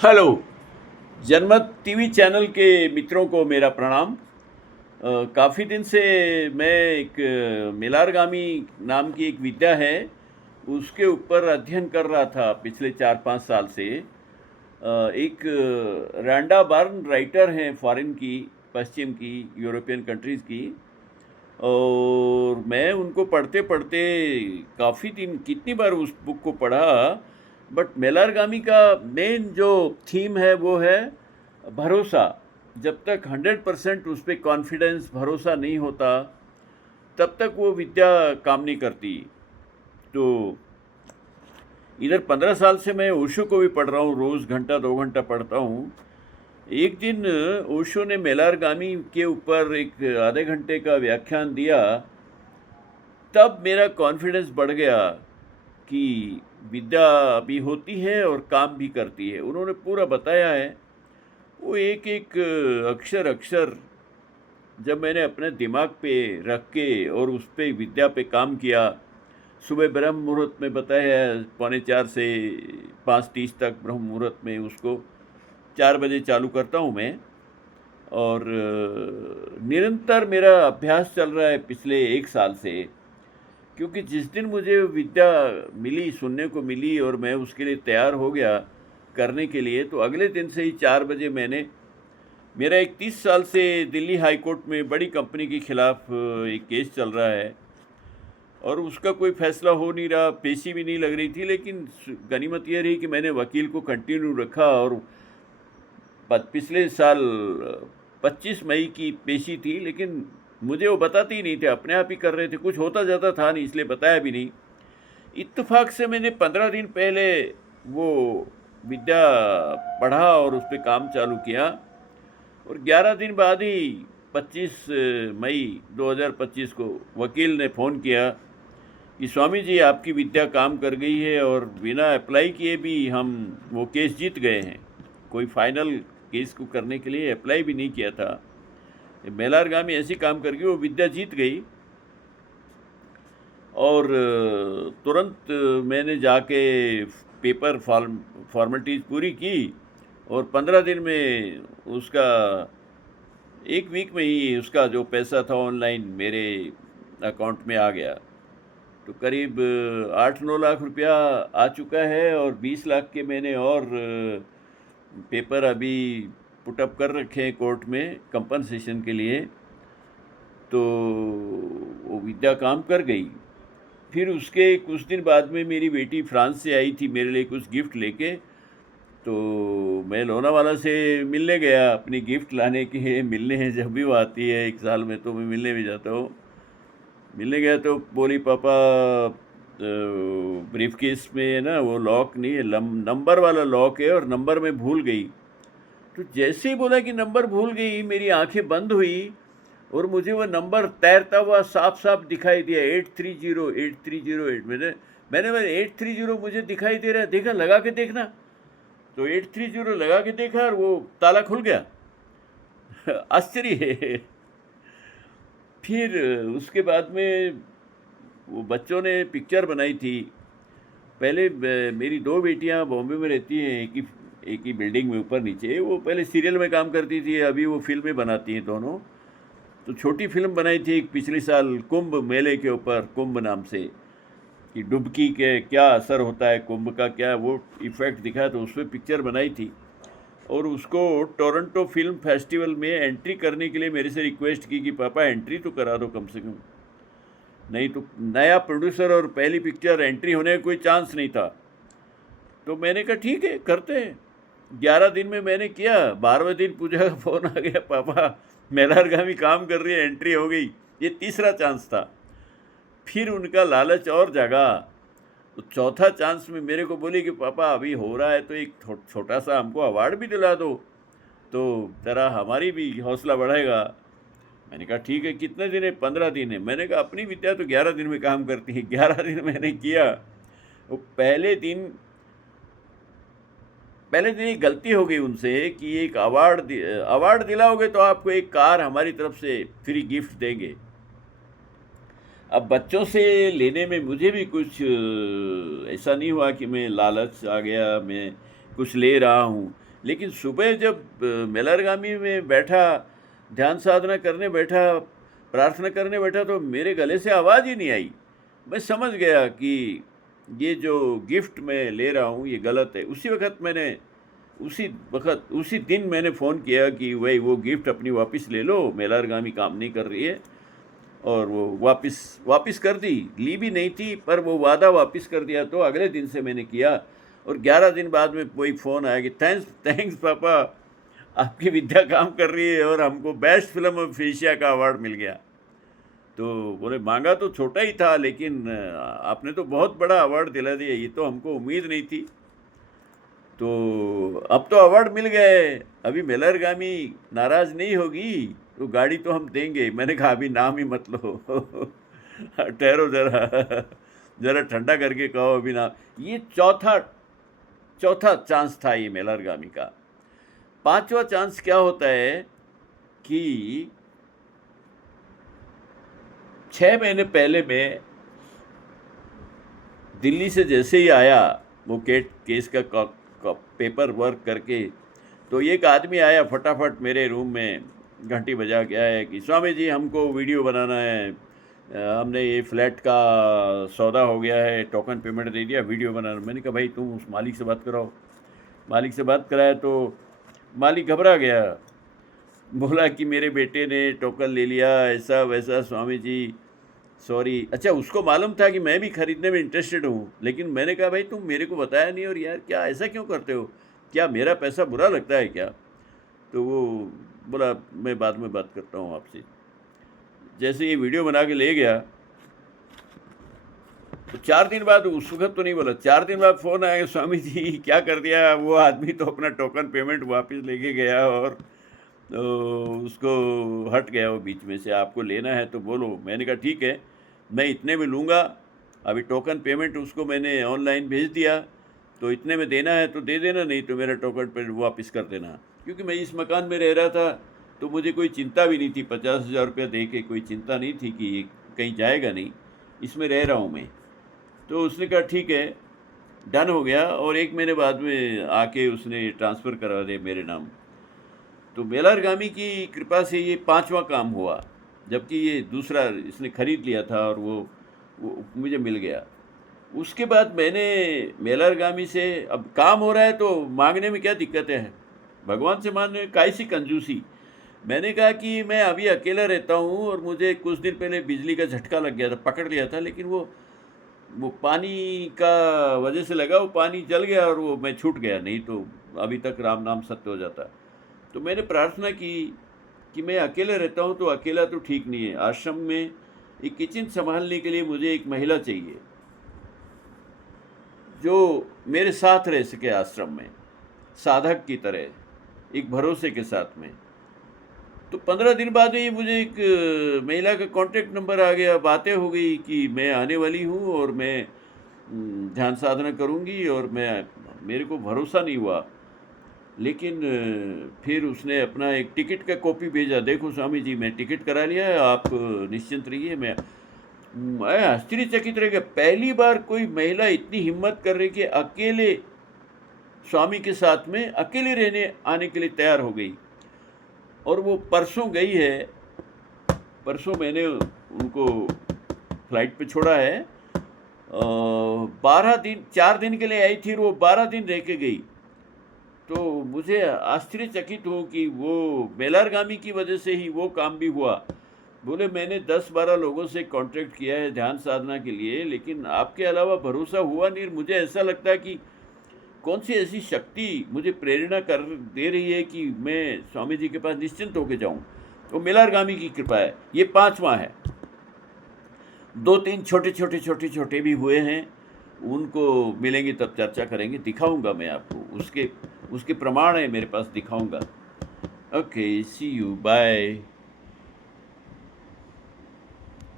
Hello. जनमत TV channel के मित्रों को मेरा प्रणाम। काफ़ी दिन से मैं एक मेलारगामी नाम की एक विद्या है, उसके ऊपर अध्ययन कर रहा था पिछले 4-5 साल से। एक रैंडा बार्न राइटर हैं फॉरेन की, पश्चिम की, यूरोपियन कंट्रीज़ की। और मैं उनको पढ़ते-पढ़ते काफ़ी दिन कितनी बार उस बुक को पढ़ा, बट मेलारगामी का मेन जो थीम है वो है भरोसा। जब तक 100% उस पे कॉन्फिडेंस, भरोसा नहीं होता, तब तक वो विद्या काम नहीं करती। तो इधर 15 साल से मैं ओशो को भी पढ़ रहा हूँ, रोज़ घंटा 2 घंटा पढ़ता हूँ। एक दिन ओशो ने मेलारगामी के ऊपर एक आधे घंटे का व्याख्यान दिया, तब मेरा कॉन्फिडेंस बढ़ गया कि विद्या भी होती है और काम भी करती है। उन्होंने पूरा बताया है, वो एक एक अक्षर अक्षर जब मैंने अपने दिमाग पे रख के और उस पे विद्या पे काम किया। सुबह ब्रह्म मुहूर्त में बताया है, 3:45 से 5:30 तक ब्रह्म मुहूर्त में उसको 4 बजे चालू करता हूँ मैं। और निरंतर मेरा अभ्यास चल रहा है पिछले 1 साल से, क्योंकि जिस दिन मुझे विद्या मिली, सुनने को मिली और मैं उसके लिए तैयार हो गया करने के लिए, तो अगले दिन से ही 4 बजे मैंने मेरा एक 30 साल से दिल्ली हाई कोर्ट में बड़ी कंपनी के खिलाफ एक केस चल रहा है और उसका कोई फैसला हो नहीं रहा, पेशी भी नहीं लग रही थी। लेकिन गनीमत यह रही कि मैंने वकील को कंटिन्यू रखा और पिछले साल 25 मई की पेशी थी, लेकिन मुझे वो बताते ही नहीं थे, अपने आप ही कर रहे थे, कुछ होता जाता था नहीं, इसलिए बताया भी नहीं। इत्तेफाक से मैंने 15 दिन पहले वो विद्या पढ़ा और उस पर काम चालू किया, और 11 दिन बाद ही 25 मई 2025 को वकील ने फ़ोन किया कि स्वामी जी, आपकी विद्या काम कर गई है और बिना अप्लाई किए भी हम वो केस जीत गए हैं। कोई फाइनल केस को करने के लिए अप्लाई भी नहीं किया था। मेलारगामी ऐसी काम करके वो विद्या जीत गई। और तुरंत मैंने जाके पेपर फॉर्मेलिटीज़ पूरी की और 15 दिन में उसका, एक वीक में ही उसका जो पैसा था ऑनलाइन मेरे अकाउंट में आ गया। तो करीब 8-9 लाख रुपया आ चुका है और 20 लाख के मैंने और पेपर अभी पुटअप कर रखे हैं कोर्ट में कंपनसेशन के लिए। तो वो विद्या काम कर गई। फिर उसके कुछ दिन बाद में मेरी बेटी फ्रांस से आई थी मेरे लिए कुछ गिफ्ट लेके। तो मैं लोनावाला से मिलने गया, अपनी गिफ्ट लाने के लिए। मिलने हैं जब भी वो आती है 1 साल में, तो मैं मिलने भी जाता हूँ। मिलने गया तो बोली, पापा ब्रीफ केस में ना वो लॉक नहीं है, नंबर वाला लॉक है और नंबर में भूल गई। तो जैसे ही बोला कि नंबर भूल गई, मेरी आंखें बंद हुई और मुझे वो नंबर तैरता हुआ साफ साफ दिखाई दिया, 8308। मैंने 830 मुझे दिखाई दे रहा है, देखा, लगा के देखना। तो 830 लगा के देखा और वो ताला खुल गया। आश्चर्य है। फिर उसके बाद में वो बच्चों ने पिक्चर बनाई थी। पहले मेरी 2 बेटियां बॉम्बे में रहती हैं, एक ही बिल्डिंग में ऊपर नीचे। वो पहले सीरियल में काम करती थी, अभी वो फिल्में बनाती हैं दोनों। तो छोटी फिल्म बनाई थी एक पिछले साल कुंभ मेले के ऊपर, कुंभ नाम से, कि डुबकी के क्या असर होता है, कुंभ का क्या वो इफ़ेक्ट दिखा, तो उस पर पिक्चर बनाई थी। और उसको टोरंटो फिल्म फेस्टिवल में एंट्री करने के लिए मेरे से रिक्वेस्ट की कि पापा एंट्री तो करा दो कम से कम, नहीं तो नया प्रोड्यूसर और पहली पिक्चर, एंट्री होने का कोई चांस नहीं था। तो मैंने कहा ठीक है, करते हैं। 11 दिन में मैंने किया। 12वें दिन पूजा का फ़ोन आ गया, पापा मेलारगामी काम कर रही है, एंट्री हो गई। ये तीसरा चांस था। फिर उनका लालच और जागा, तो चौथा चांस में मेरे को बोली कि पापा अभी हो रहा है तो एक छोटा सा हमको अवार्ड भी दिला दो, तो ज़रा हमारी भी हौसला बढ़ेगा। मैंने कहा ठीक है, कितने दिन है? 15 दिन है। मैंने कहा अपनी विद्या तो 11 दिन में काम करती है। 11 दिन मैंने किया। वो पहले दिन एक गलती हो गई उनसे कि एक अवार्ड दिलाओगे तो आपको एक कार हमारी तरफ से फ्री गिफ्ट देंगे। अब बच्चों से लेने में मुझे भी कुछ ऐसा नहीं हुआ कि मैं लालच आ गया, मैं कुछ ले रहा हूँ। लेकिन सुबह जब मेलरगामी में बैठा, ध्यान साधना करने बैठा, प्रार्थना करने बैठा, तो मेरे गले से आवाज़ ही नहीं आई। मैं समझ गया कि ये जो गिफ्ट मैं ले रहा हूँ ये गलत है। उसी दिन मैंने फ़ोन किया कि भाई वो गिफ्ट अपनी वापस ले लो, मेलरगामी काम नहीं कर रही है। और वो वापस कर दी, ली भी नहीं थी पर वो वादा वापस कर दिया। तो अगले दिन से मैंने किया और 11 दिन बाद में वही फ़ोन आया कि थैंक्स पापा, आपकी विद्या काम कर रही है और हमको बेस्ट फिल्म ऑफ एशिया का अवार्ड मिल गया। तो बोले मांगा तो छोटा ही था, लेकिन आपने तो बहुत बड़ा अवार्ड दिला दिया, ये तो हमको उम्मीद नहीं थी। तो अब तो अवार्ड मिल गए, अभी मेलरगामी नाराज़ नहीं होगी, तो गाड़ी तो हम देंगे। मैंने कहा अभी नाम ही मत लो ठहरो ज़रा ठंडा करके कहो अभी नाम। ये चौथा चांस था ये मेलरगामी का। पांचवा चांस क्या होता है कि 6 महीने पहले मैं दिल्ली से जैसे ही आया, वो केस का पेपर वर्क करके, तो एक आदमी आया फटाफट मेरे रूम में, घंटी बजा के आया कि स्वामी जी हमको वीडियो बनाना है, हमने ये फ्लैट का सौदा हो गया है, टोकन पेमेंट दे दिया, वीडियो बनाना। मैंने कहा भाई तुम उस मालिक से बात कराओ। मालिक से बात कराया तो मालिक घबरा गया, बोला कि मेरे बेटे ने टोकन ले लिया, ऐसा वैसा, स्वामी जी सॉरी। अच्छा, उसको मालूम था कि मैं भी ख़रीदने में इंटरेस्टेड हूँ, लेकिन मैंने कहा भाई तुम मेरे को बताया नहीं, और यार क्या ऐसा क्यों करते हो, क्या मेरा पैसा बुरा लगता है क्या? तो वो बोला मैं बाद में बात करता हूँ आपसे। जैसे ये वीडियो बना के ले गया, तो 4 दिन बाद, उस वक्त तो नहीं बोला, 4 दिन बाद फ़ोन आया, स्वामी जी क्या कर दिया, वो आदमी तो अपना टोकन पेमेंट वापस लेके गया और तो उसको हट गया वो बीच में से, आपको लेना है तो बोलो। मैंने कहा ठीक है, मैं इतने में लूँगा, अभी टोकन पेमेंट उसको मैंने ऑनलाइन भेज दिया, तो इतने में देना है तो दे देना, नहीं तो मेरा टोकन पेमेंट वापस कर देना। क्योंकि मैं इस मकान में रह रहा था तो मुझे कोई चिंता भी नहीं थी, 50,000 रुपया दे के कोई चिंता नहीं थी कि ये कहीं जाएगा नहीं, इसमें रह रहा हूँ मैं। तो उसने कहा ठीक है, डन हो गया, और 1 महीने बाद में आके उसने ट्रांसफ़र करा दिया मेरे नाम। तो मेलरगामी की कृपा से ये 5वां काम हुआ, जबकि ये दूसरा इसने खरीद लिया था और वो मुझे मिल गया। उसके बाद मैंने मेलरगामी से, अब काम हो रहा है तो मांगने में क्या दिक्कत है, भगवान से मांगने में काहे सी कंजूसी। मैंने कहा कि मैं अभी अकेला रहता हूँ और मुझे कुछ दिन पहले बिजली का झटका लग गया था, पकड़ लिया था, लेकिन वो पानी का वजह से लगा, वो पानी जल गया और वो मैं छूट गया, नहीं तो अभी तक राम नाम सत्य हो जाता। तो मैंने प्रार्थना की कि मैं अकेले रहता हूँ तो अकेला तो ठीक नहीं है, आश्रम में एक किचन संभालने के लिए मुझे एक महिला चाहिए जो मेरे साथ रह सके आश्रम में, साधक की तरह, एक भरोसे के साथ में। तो 15 दिन बाद ही मुझे एक महिला का कॉन्टेक्ट नंबर आ गया, बातें हो गई कि मैं आने वाली हूँ और मैं ध्यान साधना करूँगी, और मेरे को भरोसा नहीं हुआ। लेकिन फिर उसने अपना एक टिकट का कॉपी भेजा, देखो स्वामी जी मैं टिकट करा लिया है, आप निश्चिंत रहिए। मैं आश्चर्यचकित रह गया, पहली बार कोई महिला इतनी हिम्मत कर रही कि अकेले स्वामी के साथ में अकेले रहने आने के लिए तैयार हो गई। और वो परसों गई है, परसों मैंने उनको फ्लाइट पे छोड़ा है, 4 दिन के लिए आई थी और वो 12 दिन रह के गई। तो मुझे आश्चर्यचकित हूँ कि वो मेलरगामी की वजह से ही वो काम भी हुआ। बोले मैंने 10-12 लोगों से कांटेक्ट किया है ध्यान साधना के लिए, लेकिन आपके अलावा भरोसा हुआ नहीं। मुझे ऐसा लगता है कि कौन सी ऐसी शक्ति मुझे प्रेरणा कर दे रही है कि मैं स्वामी जी के पास निश्चिंत होकर जाऊँ। वो मेलरगामी की कृपा है। ये 5वां है। 2-3 छोटे भी हुए हैं, उनको मिलेंगे तब चर्चा करेंगे, दिखाऊंगा मैं आपको, उसके प्रमाण है मेरे पास, दिखाऊंगा। Okay, see you, bye.